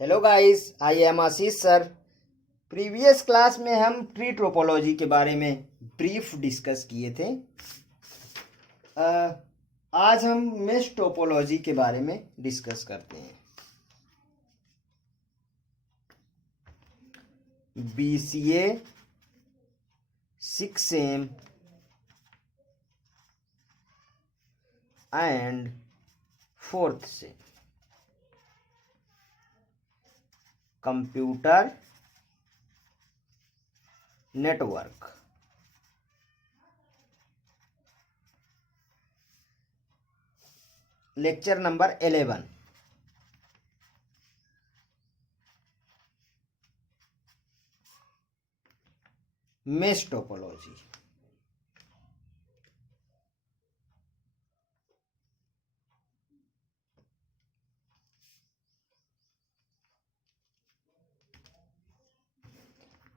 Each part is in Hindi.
Hello guys, I am Ashish sir. Previous class में हम ट्री ट्रोपोलॉजी के बारे में ब्रीफ डिस्कस किए थे। आज हम मेश टोपोलॉजी के बारे में डिस्कस करते हैं। BCA 6M एंड 4th से computer network. Lecture number 11। Mesh topology.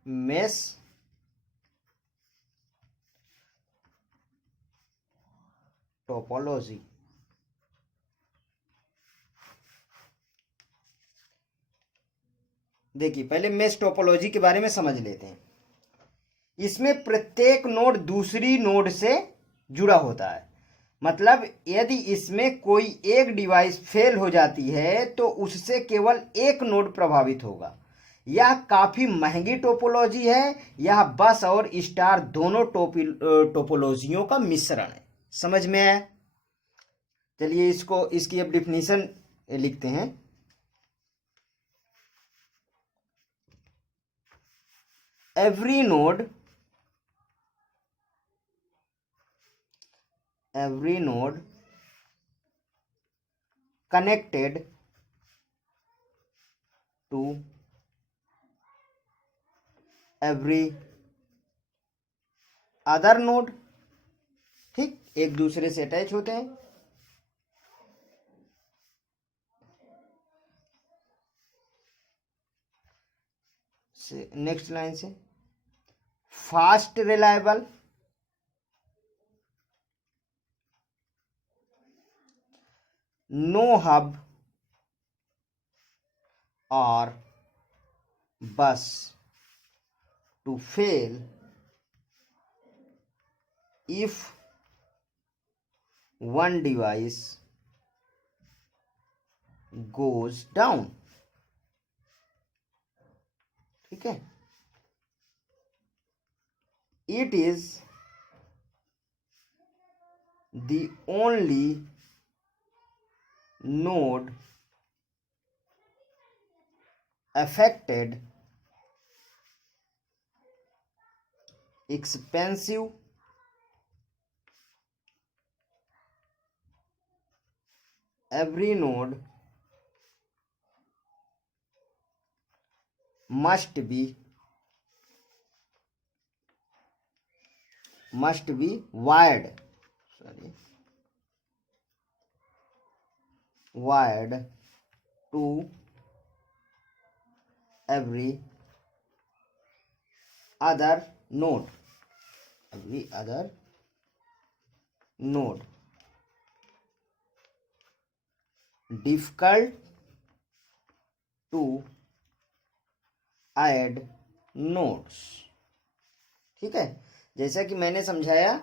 Mesh topology देखिए, पहले मेश टोपोलॉजी के बारे में समझ लेते हैं। इसमें प्रत्येक नोड दूसरी नोड से जुड़ा होता है। मतलब यदि इसमें कोई एक डिवाइस फेल हो जाती है तो उससे केवल एक नोड प्रभावित होगा। यह काफी महंगी टोपोलॉजी है। यह बस और स्टार दोनों टोपोलॉजियों का मिश्रण है। समझ में आया? चलिए इसकी अब डिफिनीशन लिखते हैं। every node connected to every other node, ठीक, एक दूसरे से अटैच होते हैं। नेक्स्ट लाइन से फास्ट रिलायबल, नो हब और bus to fail if one device goes down। ठीक है, it is the only node affected, expensive, every node must be wired to every other node, difficult to add nodes। ठीक है, जैसा कि मैंने समझाया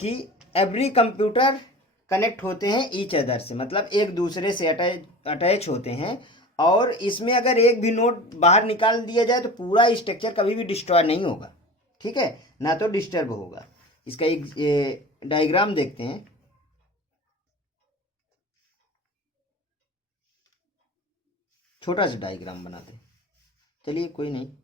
कि एवरी कंप्यूटर कनेक्ट होते हैं ईच अदर से, मतलब एक दूसरे से अटैच होते हैं। और इसमें अगर एक भी नोड बाहर निकाल दिया जाए तो पूरा स्ट्रक्चर कभी भी डिस्ट्रॉय नहीं होगा। ठीक है, ना तो डिस्टर्ब होगा। इसका एक डायग्राम देखते हैं। छोटा सा डायग्राम बनाते हैं। चलिए, कोई नहीं।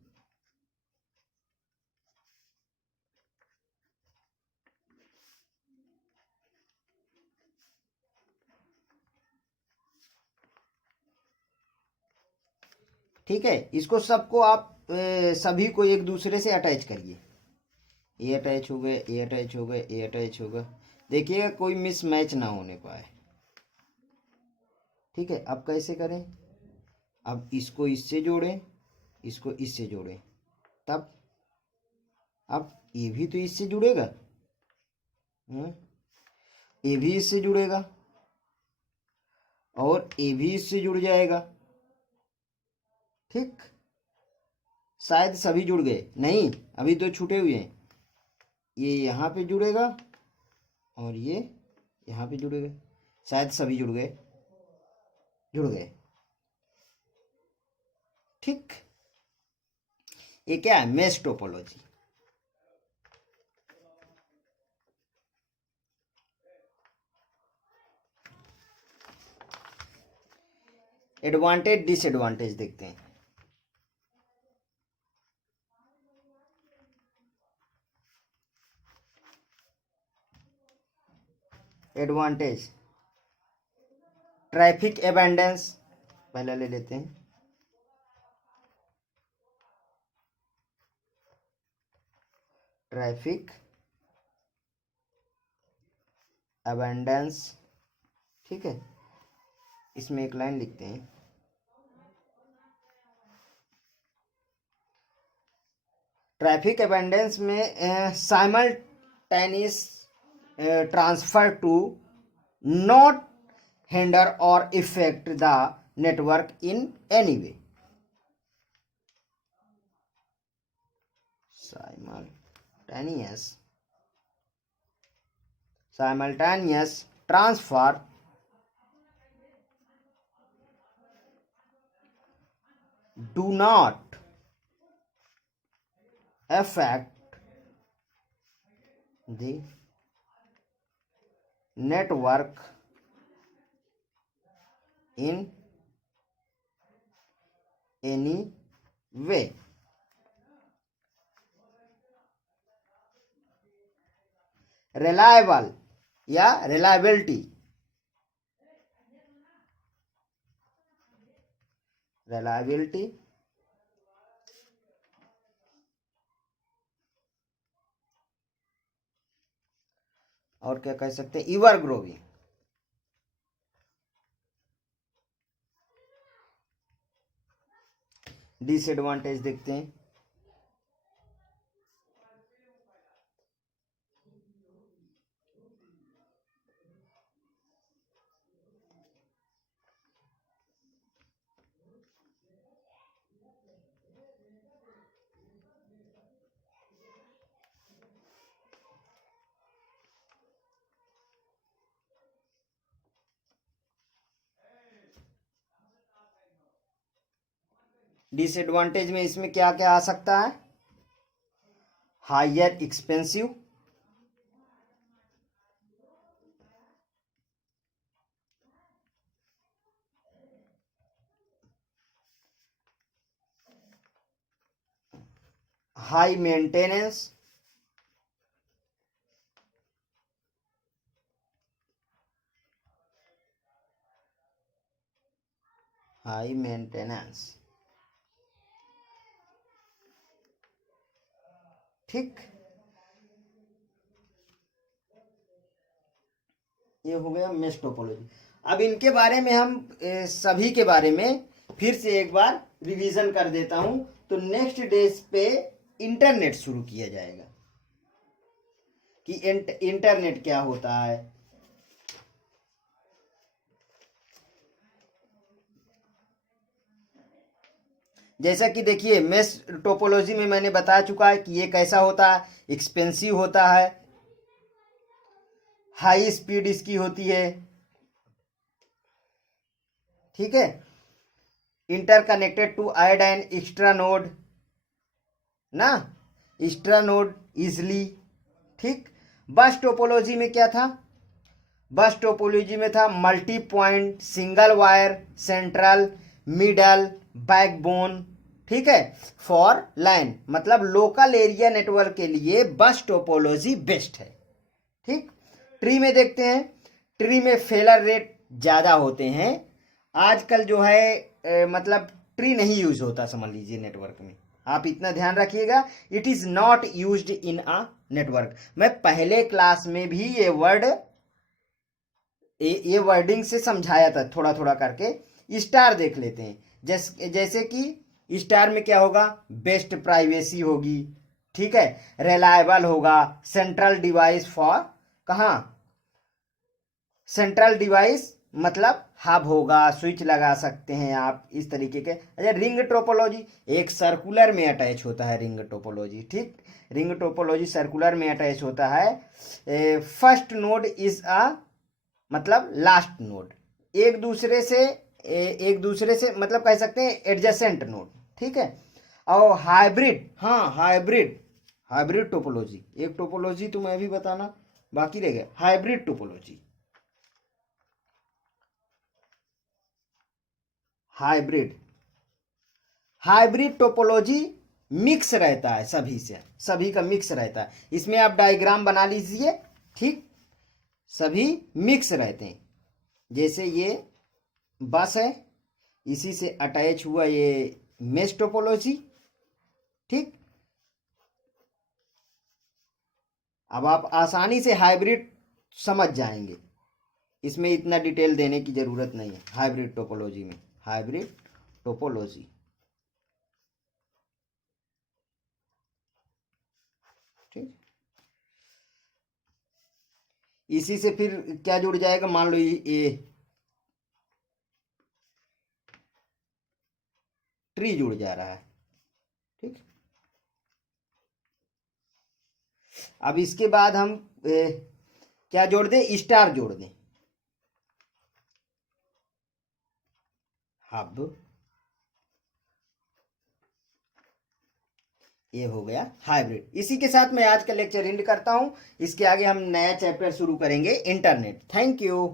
ठीक है, इसको सबको आप सभी को एक दूसरे से अटैच करिए। ये अटैच हो गए, ये अटैच हो गए, ये अटैच हो गए। देखिएगा कोई मिसमैच ना होने पाए। ठीक है, अब कैसे करें? अब इसको इससे जोड़ें, इसको इससे जोड़ें, तब अब ये भी तो इससे जुड़ेगा, ये भी इससे जुड़ेगा और ये भी इससे जुड़ जाएगा। ठीक, शायद सभी जुड़ गए, नहीं अभी तो छूटे हुए हैं। ये यहाँ पे जुड़ेगा और ये यहाँ पे जुड़ेगा, शायद सभी जुड़ गए, जुड़ गए। ठीक, ये क्या है, मेश टोपोलॉजी। एडवांटेज डिसएडवांटेज देखते हैं। एडवांटेज, ट्रैफिक एबेंडेंस पहले ले लेते हैं। ट्रैफिक एबेंडेंस, ठीक है, इसमें एक लाइन लिखते हैं। ट्रैफिक एबेंडेंस में simultaneous transfer to not hinder or affect the network in any way. simultaneous transfer do not affect the network in any way। Reliable या रिलायबिलिटी, रिलायबिलिटी और क्या कह सकते हैं, इवर ग्रोविंग। डिसएडवांटेज देखते हैं। डिसएडवांटेज में इसमें क्या क्या आ सकता है, higher expensive, high maintenance, high maintenance, ठीक, ये हो गया मेश टोपोलॉजी। अब इनके बारे में हम सभी के बारे में फिर से एक बार रिवीजन कर देता हूं। तो नेक्स्ट डेज पे इंटरनेट शुरू किया जाएगा कि इंटरनेट क्या होता है, जैसा कि देखिए मेश टोपोलॉजी में मैंने बता चुका है कि ये कैसा होता है, एक्सपेंसिव होता है, हाई स्पीड इसकी होती है, ठीक है, interconnected to add an extra node ना, एक्स्ट्रा नोड इजली, ठीक। बस टोपोलॉजी में क्या था, बस टोपोलॉजी में था multi point, single wire, central, middle, backbone, ठीक है, फॉर लाइन, मतलब लोकल एरिया नेटवर्क के लिए बस टोपोलॉजी बेस्ट है, ठीक। ट्री में देखते हैं, ट्री में फेलर रेट ज़्यादा होते हैं। आजकल जो है मतलब ट्री नहीं यूज होता, समझ लीजिए नेटवर्क में, आप इतना ध्यान रखिएगा, it is not used in a network. मैं पहले क्लास में भी ये वर्डिंग से समझाया था थोड़ा थोड़ा करके। स्टार देख लेते हैं, जैसे कि स्टार में क्या होगा, बेस्ट प्राइवेसी होगी, ठीक है, रिलायबल होगा, सेंट्रल डिवाइस फॉर, कहाँ, सेंट्रल डिवाइस मतलब हब होगा, स्विच लगा सकते हैं आप इस तरीके के। अच्छा, रिंग टोपोलॉजी एक सर्कुलर में अटैच होता है, रिंग टोपोलॉजी, ठीक। रिंग टोपोलॉजी सर्कुलर में अटैच होता है। फर्स्ट नोड इज अ मतलब लास्ट नोड, एक दूसरे से मतलब कह सकते हैं एडजेसेंट नोड, ठीक है। और हाइब्रिड, हाँ हाइब्रिड टोपोलॉजी, एक टोपोलॉजी तो मैं भी बताना बाकी रह गया, hybrid topology. Hybrid topology mix रहता है, सभी का मिक्स रहता है। इसमें आप डायग्राम बना लीजिए, ठीक, सभी मिक्स रहते हैं। जैसे ये बस है, इसी से अटैच हुआ ये मेश टोपोलॉजी, ठीक। अब आप आसानी से हाइब्रिड समझ जाएंगे, इसमें इतना डिटेल देने की जरूरत नहीं है। हाइब्रिड टोपोलॉजी में, हाइब्रिड टोपोलॉजी, ठीक। इसी से फिर क्या जुड़ जाएगा, मान लो ये ट्री जुड़ जा रहा है, ठीक। अब इसके बाद हम क्या जोड़ दें, स्टार जोड़ दें, हब, ये हो गया हाइब्रिड। इसी के साथ मैं आज का लेक्चर एंड करता हूं। इसके आगे हम नया चैप्टर शुरू करेंगे, इंटरनेट। Thank you.